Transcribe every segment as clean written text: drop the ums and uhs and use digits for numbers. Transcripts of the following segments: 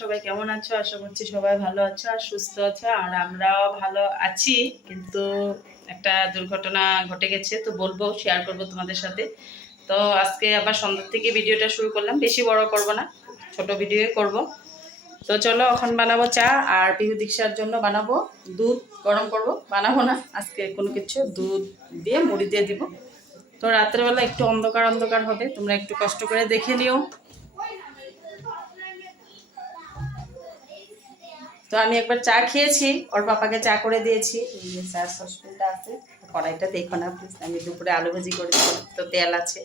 সবাই কেমন আছো? আশা করছি সবাই ভালো আছো আর সুস্থ আছো, আর আমরাও ভালো আছি। কিন্তু একটা দুর্ঘটনা ঘটে গেছে, তো বলবো, শেয়ার করবো তোমাদের সাথে। তো আজকে আবার সন্ধ্যা থেকে ভিডিওটা শুরু করলাম, বেশি বড় করব না, ছোট ভিডিও করব। তো চলো, এখন বানাবো চা, আর পিহু দীক্ষার জন্য বানাবো দুধ গরম করব। বানাবো না আজকে কোনো কিছু, দুধ দিয়ে মুড়ি দিয়ে দিব। তো রাত্রেবেলা একটু অন্ধকার অন্ধকার হবে, তোমরা একটু কষ্ট করে দেখে নিও। তো আমি একবার চা খেয়েছি, ওর পাপাকে চা করে দিয়েছি। এই যে চার সসপ্যানটা আছে, কড়াইটা দেখো না প্লিজ। আমি দুপুরে আলু ভাজি করেছি, তো তেল আছে,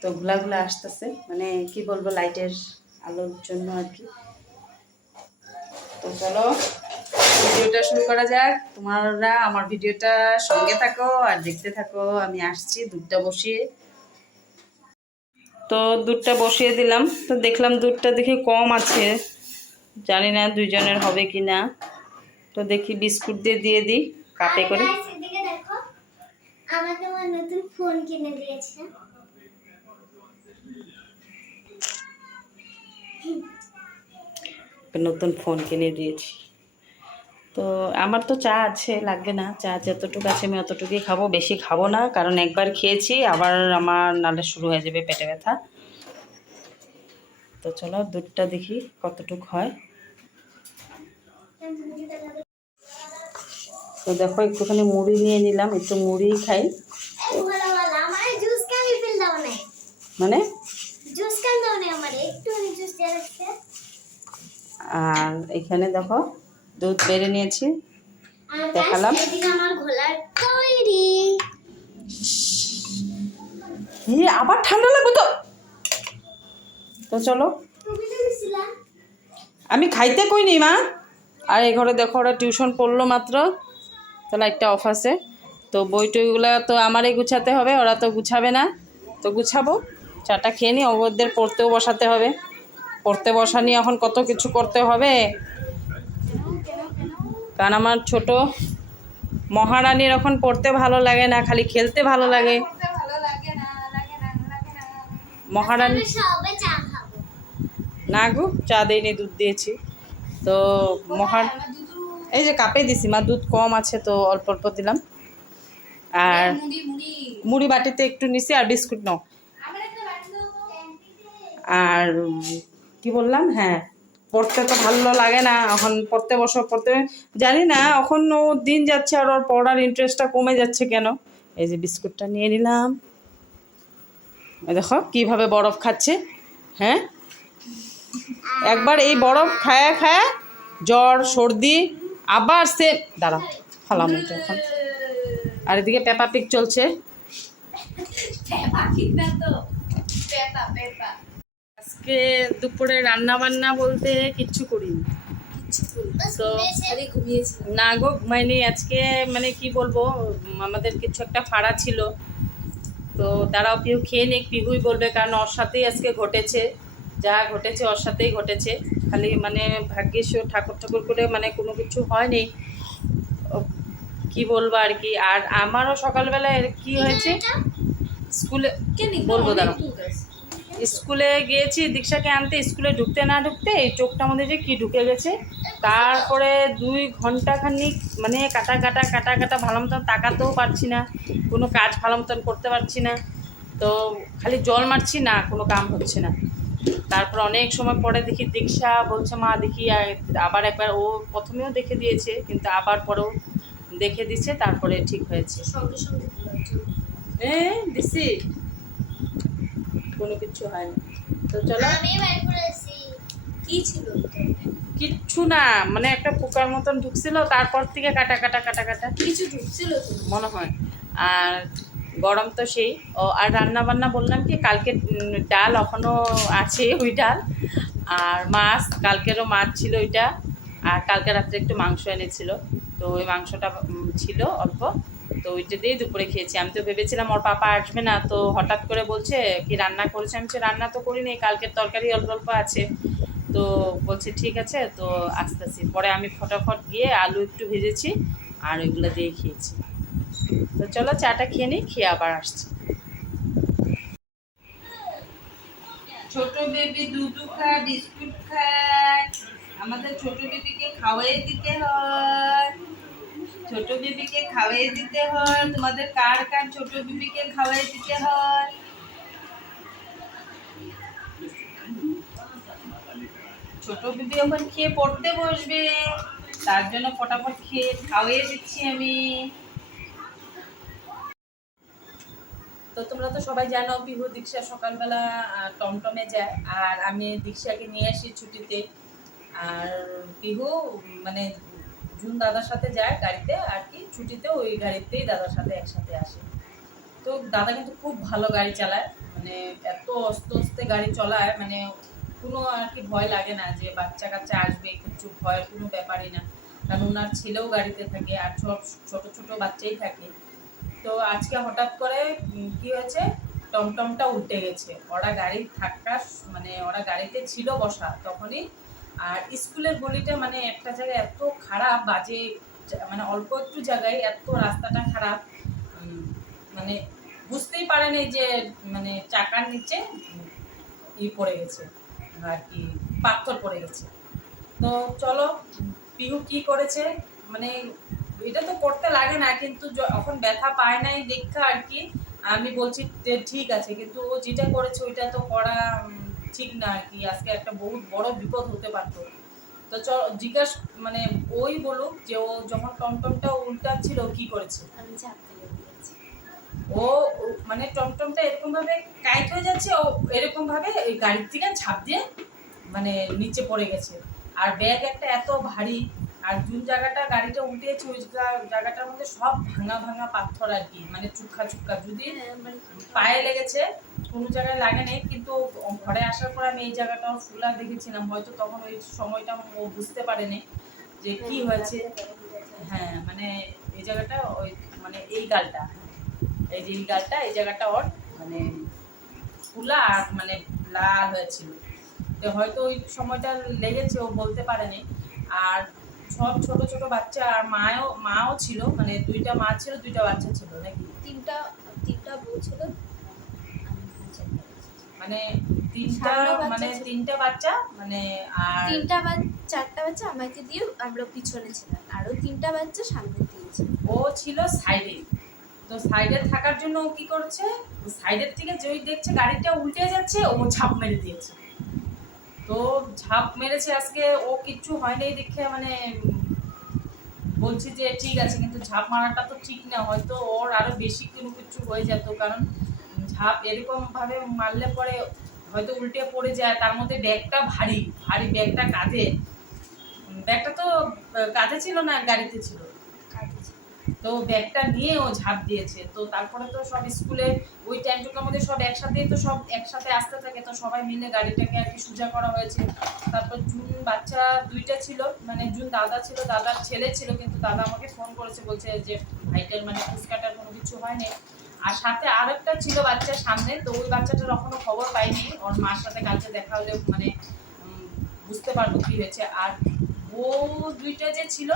তো গুলা গুলা আসতেছে, মানে কি বলবো, লাইটের আলোর জন্য আর কি। তো চলো ভিডিওটা শুরু করা যাক। তোমরা আমার ভিডিওটা সঙ্গে থাকো আর দেখতে থাকো। আমি আসছি দুধটা বসিয়ে। তো দুধটা বসিয়ে দিলাম, তো দেখলাম দুধটা দেখি কম আছে, জানি না দুইজনের হবে কি না। তো দেখি বিস্কুট দিয়ে দিই কাপে করে। দেখো, আমাকে আমার নতুন ফোন কিনে দিয়েছে। নতুন ফোন কিনে দিয়েছি। তো আমার তো চা আছে, লাগবে না। চা যতটুকু আছে আমি অতটুকুই খাবো, বেশি খাবো না, কারণ একবার খেয়েছি, আবার আমার নালে শুরু হয়ে যাবে পেটে ব্যথা। তো চলো দুধটা দেখি কতটুকু হয়। তো দেখো একটুখানি মুড়ি নিয়ে নিলাম, একটু মুড়ি খাই। মানে আর এখানে দেখো দুধ বেড়ে নিয়েছি, দেখালাম। আবার ঠান্ডা লাগবে তো। তো চলো, আমি খাইতে কইনি মা। আর এই ঘরে দেখো ওরা টিউশন পড়লো মাত্র, তো লাইটটা অফ আছে। তো বই টইগুলো তো আমারই গুছাতে হবে, ওরা তো গুছাবে না। তো গুছাবো, চাটা খেয়ে নিই। ওদের পড়তেও বসাতে হবে, পড়তে বসা নিয়ে এখন কত কিছু করতে হবে। কারণ আমার ছোট মহারানীর এখন পড়তে ভালো লাগে না, খালি খেলতে ভালো লাগে। মহারানী না গো, চা দিইনি, দুধ দিয়েছি। তো এই যে কাপে দিছি মা, দুধ কম আছে তো অল্প অল্প দিলাম। আর মুড়ি বাটিতে একটু নিছি, আর বিস্কুট নাও। আর কি বললাম, হ্যাঁ, পড়তে তো ভালো লাগে না এখন। পড়তে বসো, পড়তে জানি না এখন ও দিন যাচ্ছে আর ওর পড়ার ইন্টারেস্টটা কমে যাচ্ছে কেন। এই যে বিস্কুটটা নিয়ে নিলাম, দেখো কিভাবে বরফ খাচ্ছে। হ্যাঁ, একবার এই বরফ খায়া খায়া জ্বর সর্দি, আবার সে দাঁড়া ফালাম এখন। আর এদিকে পেপা পিক চলছে। আজকে দুপুরে রান্না বান্না বলতে কিচ্ছু করিনি। তো না গো, ঘুমাইনি আজকে। মানে কি বলবো, আমাদের কিছু একটা ফাড়া ছিল, তো তারাও পিহু খেয়ে নিক, পিহুই বলবে, কারণ ওর সাথেই আজকে ঘটেছে, যা ঘটেছে ওর সাথেই ঘটেছে। খালি মানে ভাগ্যিস ঠাকুর ঠাকুর করে মানে কোনো কিছু হয়নি, কি বলবো আর কি। আর আমারও সকালবেলায় কি হয়েছে, স্কুলে বলবো দাঁড়াও, স্কুলে গিয়েছি দীক্ষাকে আনতে, স্কুলে ঢুকতে না ঢুকতে এই চোখটার মধ্যে যে কি ঢুকে গেছে। তারপরে 2 ঘন্টা খানিক মানে কাটা কাটা কাটা কাটা, ভালো মতন তাকাতেও পারছি না, কোনো কাজ ভালো মতন করতে পারছি না। তো খালি জল মারছি, না কোনো কাম হচ্ছে না। তারপর অনেক সময় পরে দেখি দীক্ষা বলছে, মা দেখি আবার একবার। ও প্রথমেও দেখে দিয়েছে, কিন্তু আবার পরেও দেখে দিচ্ছে, তারপরে ঠিক হয়েছে। দিছি, কোনো কিছু হয়নি। তো চলো, কি ছিল? কিচ্ছু না, মানে একটা পোকার মতন ঢুকছিল, তারপর থেকে কাটা কাটা কাটা কাটা কিছু ঢুকছিল মনে হয়। আর গরম তো সেই। ও আর রান্না বান্না বললাম কি, কালকে ডাল এখনও আছে, ওই ডাল। আর মাছ, কালকেরও মাছ ছিল ওইটা। আর কালকে রাত্রে একটু মাংস এনেছিল, তো ওই মাংসটা ছিল অল্প, তো ওইটা দিয়েই দুপুরে খেয়েছি। আমি তো ভেবেছিলাম ওর পাপা আসবে না, তো হঠাৎ করে বলছে কি রান্না করেছে। আমি রান্না তো করিনি, কালকের তরকারি অল্প অল্প আছে। তো বলছে ঠিক আছে, তো আসতেছি। পরে আমি ফটাফট গিয়ে আলু একটু ভেজেছি, আর ওইগুলো দিয়ে খেয়েছি। তো চলো চাটা খেয়ে নিই, খেয়ে আবার আসছি। ছোট বেবি দুধু খায়, বিস্কুট খায়। আমাদের ছোট বেবিকে খাওয়াই দিতে হয়, ছোট বেবিকে খাওয়াই দিতে হয়। তোমাদের কার কার ছোট বেবিকে খাওয়াই দিতে হয়? ছোট বেবি এখন খেয়ে পড়তে বসবে, তার জন্য ফটাফট খেয়ে খাওয়াই দিচ্ছি আমি। তো তোমরা তো সবাই জানো পিহু দীক্ষা সকালবেলা টমটমে যায়, আর আমি দীক্ষাকে নিয়ে আসি ছুটিতে। আর পিহু মানে জুন দাদার সাথে যায় গাড়িতে আর কি, ছুটিতে ওই গাড়িতেই দাদার সাথে একসাথে আসে। তো দাদা কিন্তু খুব ভালো গাড়ি চালায়, মানে এত আস্তে আস্তে গাড়ি চালায়, মানে কোনো আর কি ভয় লাগে না যে বাচ্চা কাচ্চা আসবে, কিছু ভয়ের কোনো ব্যাপারই না। কারণ ওনার ছেলেও গাড়িতে থাকে আর সব ছোট ছোট বাচ্চাই থাকে। তো আজকে হঠাৎ করে কি হয়েছে, টমটমটা উল্টে গেছে। ওরা গাড়ি থাকা মানে ওরা গাড়িতে ছিল বসা তখনই। আর স্কুলের গলিটা মানে একটা জায়গায় এত খারাপ বাজে, মানে অল্প একটু জায়গায় এত রাস্তাটা খারাপ, মানে বুঝতেই পারেনি যে মানে চাকার নিচে পড়ে গেছে আর কি, পাথর পড়ে গেছে। তো চলো পিহু কি করেছে, মানে এটা তো করতে লাগে না, কিন্তু যখন ব্যথা পায় নাই দেখা আর কি আমি বলছি যে ঠিক আছে, কিন্তু ও যেটা করেছে ওইটা তো করা ঠিক না আর কি। আজকে একটা বহুত বড় বিপদ হতে পারতো। তো জিজ্ঞাসা মানে ওই বলুক যে ও যখন টমটমটা উল্টাচ্ছিল কি করেছে। আমি ঝাঁপ ফেলে দিয়েছি। ও মানে টমটমটা এরকম ভাবে টাইট হয়ে যাচ্ছে, ও এরকম ভাবে ওই গাড়ির থেকে ঝাঁপ দিয়ে মানে নিচে পড়ে গেছে। আর ব্যাগ একটা এত ভারী, আর জুন জায়গাটা গাড়িটা উল্টেছে ওই জায়গাটার মধ্যে সব ভাঙা ভাঙা পাথর আর কি, মানে চুক্কা চুক্কা। যদি পায়ে লেগেছে কোনো জায়গায় লাগে নেই, কিন্তু ঘরে আসার পর আমি এই জায়গাটা ফুলা দেখেছিলাম, হয়তো তখন ওই সময়টা ও বুঝতে পারেনি যে কি হয়েছে। হ্যাঁ মানে এই জায়গাটা ওই মানে এই গালটা, এই যে এই গালটা এই জায়গাটা ওর মানে ফুলা আর মানে লাল হয়েছিল। তো হয়তো ওই সময়টা লেগেছে, ও বলতে পারেনি। আর সব ছোট ছোট বাচ্চা, আর মাও ছিল, মানে দুইটা মা ছিল দুইটা বাচ্চা ছিল নাকি, তিনটা বউ ছিল, মানে তিনটা বাচ্চা মানে আর চারটা বাচ্চা আমাকে দিয়ে আমরা পিছনে ছিলাম, আরো তিনটা বাচ্চা সামনে দিয়েছে। ও ছিল সাইডে। তো সাইডে থাকার জন্য ও কি করছে, সাইডের থেকে যেই দেখছে গাড়িটা উল্টে যাচ্ছে ও ঝাঁপ মেরে দিয়েছে। তো ঝাঁপ মেরেছে, আজকে ও কিচ্ছু হয়নি দেখে মানে বলছি যে ঠিক আছে, কিন্তু ঝাঁপ মারাটা তো ঠিক না, হয়তো ওর আরো বেশি কোনো কিছু হয়ে যেত। কারণ ঝাঁপ এরকম ভাবে মারলে পরে হয়তো উল্টে পড়ে যায়, তার মধ্যে ব্যাগটা ভারী ভারী, ব্যাগটা কাঁধে, ব্যাগটা তো কাঁধে ছিল না গাড়িতে ছিল, তো ব্যাগটা নিয়ে ও ঝাঁপ দিয়েছে। তো তারপরে তো সব স্কুলে ওই টাইমটুকুর মধ্যে সব একসাথে আসতে থাকে, তো সবাই মিলে গাড়িটাকে আর কি সোজা করা হয়েছে। তারপর জুন বাচ্চা দুইটা ছিল, মানে জুন দাদা ছিল, দাদার ছেলে ছিল, কিন্তু দাদা আমাকে ফোন করেছে, বলছে যে ভাইটার মানে ফুসকাটার কোনো কিছু হয়নি। আর সাথে আরেকটা ছিল বাচ্চা সামনে, তো ওই বাচ্চাটার এখনো খবর পাইনি, ওর মার সাথে কালকে দেখা হলে মানে বুঝতে পারবো কি হয়েছে। আর বউ দুইটা যে ছিল,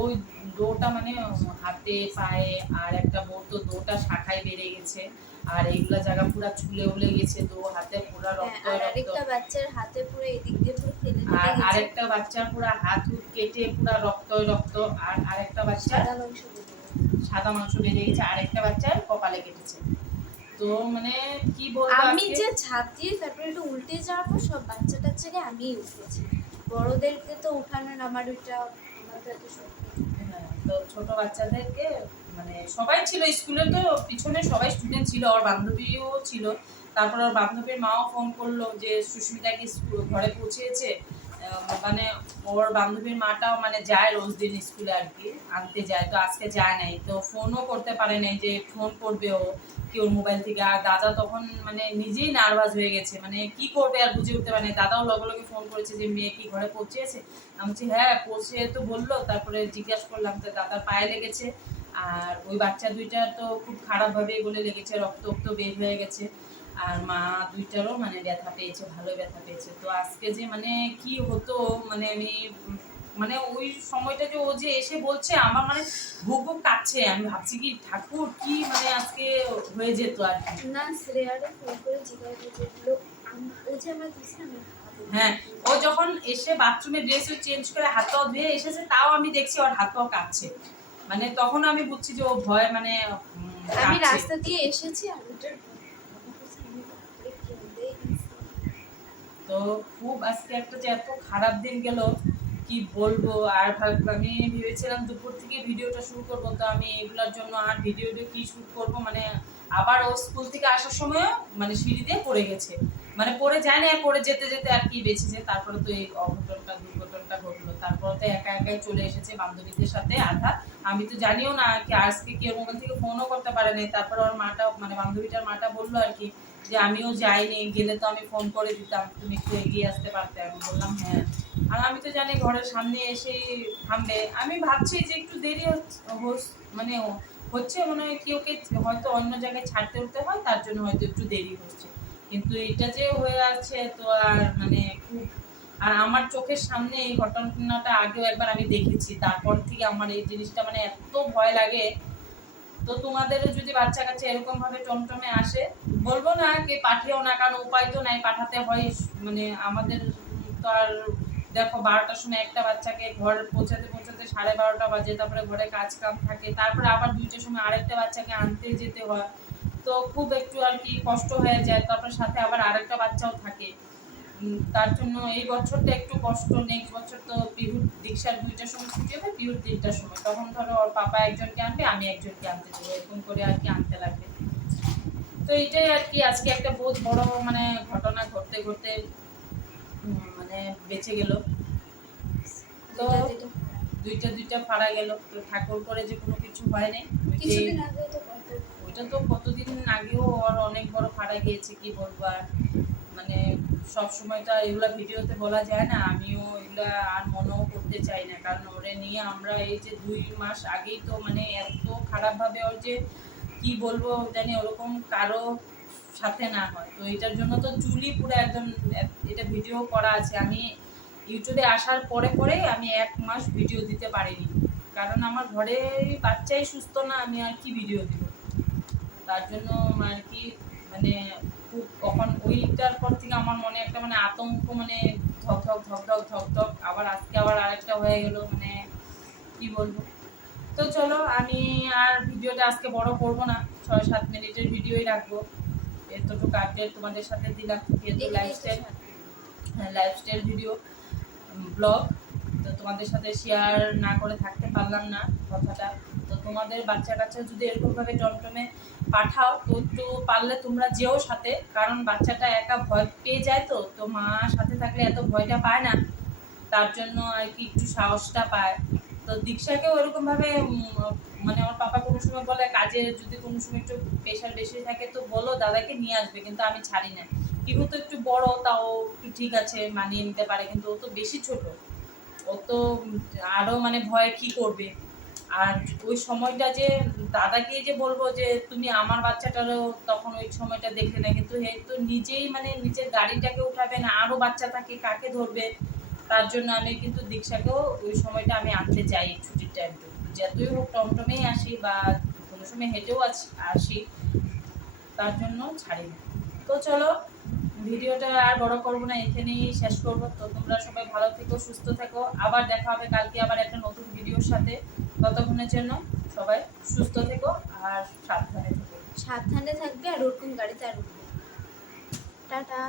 ওই দোটা মানে হাতে পায়ে, আর একটা বউর তো দোটা শাখায় বেড়ে গেছে, আর এইগুলা জায়গা পুরা ছুলে উলে গেছে, দো হাতে পুরা রক্ত আর আরেকটা বাচ্চার হাতে পুরো এদিক দিয়ে পুরো ফেলে দিতে আর গেছে। আরেকটা বাচ্চার পুরা হাত হুত কেটে পুরা রক্ত। আর আরেকটা বাচ্চা সাদা মাংস বেড়ে গেছে, আরেকটা বাচ্চার কপালে কেটেছে। তো মানে কি বলবো, আমি যে ঝাঁপ দিয়ে তারপরে একটু উল্টে যাওয়ার পর সব বাচ্চা টাচ্চাকে আমিই উঠেছি, বড়দেরকে তো উঠানো আমার ওইটা আমার তো এত তো ছোট বাচ্চাদেরকে মানে সবাই ছিল স্কুলে, তো পিছনে সবাই স্টুডেন্ট ছিল, ওর বান্ধবীও ছিল। তারপর ওর বান্ধবীর মাও ফোন করলো যে সুস্মিতা কি ঘরে পৌঁছেছে। মানে ওর বান্ধবীর মাটাও মানে যায় রোজ দিন স্কুলে আর কি, আনতে যায়, তো আজকে যায় নাই, তো ফোনও করতে পারে নাই যে ফোন করবে ও কি ওর মোবাইল থেকে। আর দাদা তখন মানে নিজেই নার্ভাস হয়ে গেছে, মানে কি করবে আর বুঝে উঠতে পারে না। দাদাও লগে লগে ফোন করেছে যে মেয়ে কি ঘরে পৌঁছেছে, আমি বলছি হ্যাঁ পৌঁছে তো বললো। তারপরে জিজ্ঞাসা করলাম, তো দাদার পায়ে লেগেছে, আর ওই বাচ্চা দুইটা তো খুব খারাপ ভাবে বলে লেগেছে, রক্ত বের হয়ে গেছে। আর মা দুইটারও মানে ব্যথা পেয়েছে, ভালো ব্যথা পেয়েছে। তো আজকে যে মানে কি হতো, মানে আমি মানে ওই সময়টা যে ও যে এসে বলছে আমার মানে বুক কাটছে, আমি ভাবছি কি ঠাকুর কি মানে আজকে হয়ে যেত আর কি। না শ্রেয়ারে ফোন করে জিজ্ঞাসা করলো ও যে আমার দিচ্ছে না, হ্যাঁ, ও যখন এসে বাথরুমে ড্রেস চেঞ্জ করে হাত পা ধুয়ে এসেছে, তাও আমি দেখছি ওর হাত পা কাঁপছে। মানে তখন আমি বুঝছি যে ও ভয় মানে আমি কাঁপছে। রাস্তা দিয়ে এসেছি আর ওটার তো খুব আজকে একটা যে এত খারাপ দিন গেল কি বলবো। আর আমি ভেবেছিলাম দুপুর থেকে ভিডিওটা শুরু করবো, তো আমি এগুলোর জন্য আর ভিডিওটা কি শুট করব, মানে আবার ও স্কুল থেকে আসার সময় মানে সিঁড়ি দিয়ে পড়ে গেছে, মানে পড়ে যায় না, পড়ে যেতে যেতে আর কি বেঁচেছে। তারপরে তো এই দুর্ঘটনাটা ঘটলো। তারপরে তো একা একাই চলে এসেছে বান্ধবীদের সাথে আধা। আমি তো জানিও না কি আজকে কেউ মোবাইল থেকে ফোনও করতে পারে নাই। তারপরে ওর মাটা মানে বান্ধবীটার মাটা বললো আর কি যে আমিও যাইনি, গেলে তো আমি ফোন করে দিতাম, তুমি একটু এগিয়ে আসতে পারতে। আমি বললাম হ্যাঁ। আর আমি তো জানি ঘরের সামনে এসে থামবে, আমি ভাবছি যে একটু দেরি মানে হচ্ছে মনে হয় কি ওকে হয়তো অন্য জায়গায় ছাড়তে উঠতে হয়, তার জন্য হয়তো একটু দেরি হচ্ছে। কিন্তু এটা যে হয়ে আছে তো আর মানে খুব। আর আমার চোখের সামনে এই ঘটনাটা আগেও একবার আমি দেখেছি, তারপর থেকে আমার এই জিনিসটা মানে এত ভয় লাগে। তো তোমাদেরও যদি বাচ্চা কাচ্চা এরকম ভাবে টমটমে আসে, বলবো না কে পাঠিয়েও না, কারণ উপায় তো নাই, পাঠাতে হয়। মানে আমাদের তো আর দেখো 12টার সময় একটা বাচ্চাকে ঘর পৌঁছাতে পৌঁছাতে 12:30 বাজে, তারপরে ঘরে কাজ কাম থাকে, তারপরে আবার 2টার সময় আরেকটা বাচ্চাকে আনতে যেতে হয়। তো খুব একটু আর কি কষ্ট হয়ে যায়। তারপর সাথে আবার আরেকটা বাচ্চাও থাকে। তার জন্য এই বছরটা একটু কষ্ট। নেক্সট বছর তো পিহুর দীক্ষার 2টার সময় ছুটি হবে, পিহুর 3টার সময়, তখন ধরো ওর পাপা একজনকে আনবে, আমি একজনকে আনতে যাবো, এরকম করে আর কি আনতে লাগবে। তো এটাই আর কি আজকে একটা বহুত বড় মানে ঘটনা ঘটতে ঘটতে মানে বেঁচে গেল। তো দুইটা ফাড়া গেল। তো ঠাকুর করে যে কোনো কিছু হয় নাই। কিছুদিন আগে তো ওইটা তো কতদিন আগেও ওর অনেক বড় ফাড়া গিয়েছে, কি বলবো আর। মানে সব সময় তো এগুলা ভিডিওতে বলা যায় না, আমিও এগুলা আর মনেও করতে চাই না, কারণ ওরে নিয়ে আমরা এই যে 2 মাস আগেই তো মানে এত খারাপভাবে ওর যে কি বলবো জানি ওরকম কারো সাথে না হয়। তো এটার জন্য তো চুলই পুরো একদম, এটা ভিডিও করা আছে। আমি ইউটিউবে আসার পরে পরে আমি 1 মাস ভিডিও দিতে পারিনি, কারণ আমার ঘরে বাচ্চাই সুস্থ না, আমি আর কি ভিডিও দিব। তার জন্য আর কি মানে খুব কখন ওইটার পর থেকে আমার মনে একটা মানে আতঙ্ক, মানে ধক ধক ধক ধক ধক ধক। আবার আজকে আবার আরেকটা হয়ে গেল, মানে কি বলবো। তো চলো আমি আর ভিডিওটা আজকে বড় করব না, 6-7 মিনিটের ভিডিওই রাখবো। এতটুকু আপডেট তোমাদের সাথে দিলাম, যেহেতু লাইফস্টাইল ভিডিও ব্লগ, তো তোমাদের সাথে শেয়ার না করে থাকতে পারলাম না কথাটা। তো তোমাদের বাচ্চা কাচ্চা যদি এরকমভাবে টমটমে পাঠাও, তো একটু পারলে তোমরা যেও সাথে, কারণ বাচ্চাটা একা ভয় পেয়ে যায়। তো তো মা সাথে থাকলে এত ভয়টা পায় না, তার জন্য আর কি একটু সাহসটা পায়। তো দীক্ষাকেও ওরকমভাবে মানে ওর পাপা কোনো সময় বলে কাজে যদি কোনো সময় একটু প্রেশার বেশি থাকে তো বলো দাদাকে নিয়ে আসবে, কিন্তু আমি ছাড়ি না। কিন্তু তো একটু বড়, তাও একটু ঠিক আছে মানিয়ে নিতে পারে, কিন্তু ও তো বেশি ছোট, ও তো আরো মানে ভয় কি করবে। আর ওই সময়টা যে দাদাকে যে বলবো যে তুমি আমার বাচ্চাটারও, তখন ওই সময়টা দেখলে না, কিন্তু হে তো নিজেই মানে নিজের গাড়িটাকে উঠাবে না, আরো বাচ্চা থাকে কাকে ধরবে। তার জন্য আমি কিন্তু দীক্ষাকেও ওই সময়টা আমি আনতে চাই ছুটির টাইমটা, যতই হোক টমটমেই আসি বা কোনো সময় হেঁটেও আসি, তার জন্য ছাড়ি না। তো চলো ভিডিওটা আর বড় করবো না, এখানেই শেষ করবো। তো তোমরা সবাই ভালো থেকো, সুস্থ থেকো, আবার দেখা হবে কালকে আবার একটা নতুন ভিডিওর সাথে। ততক্ষণের জন্য সবাই সুস্থ থেকো আর সাবধানে থেকো। সাবধানে থাকবে আর ওরকম গাড়িতে আর উঠবে। টাটা।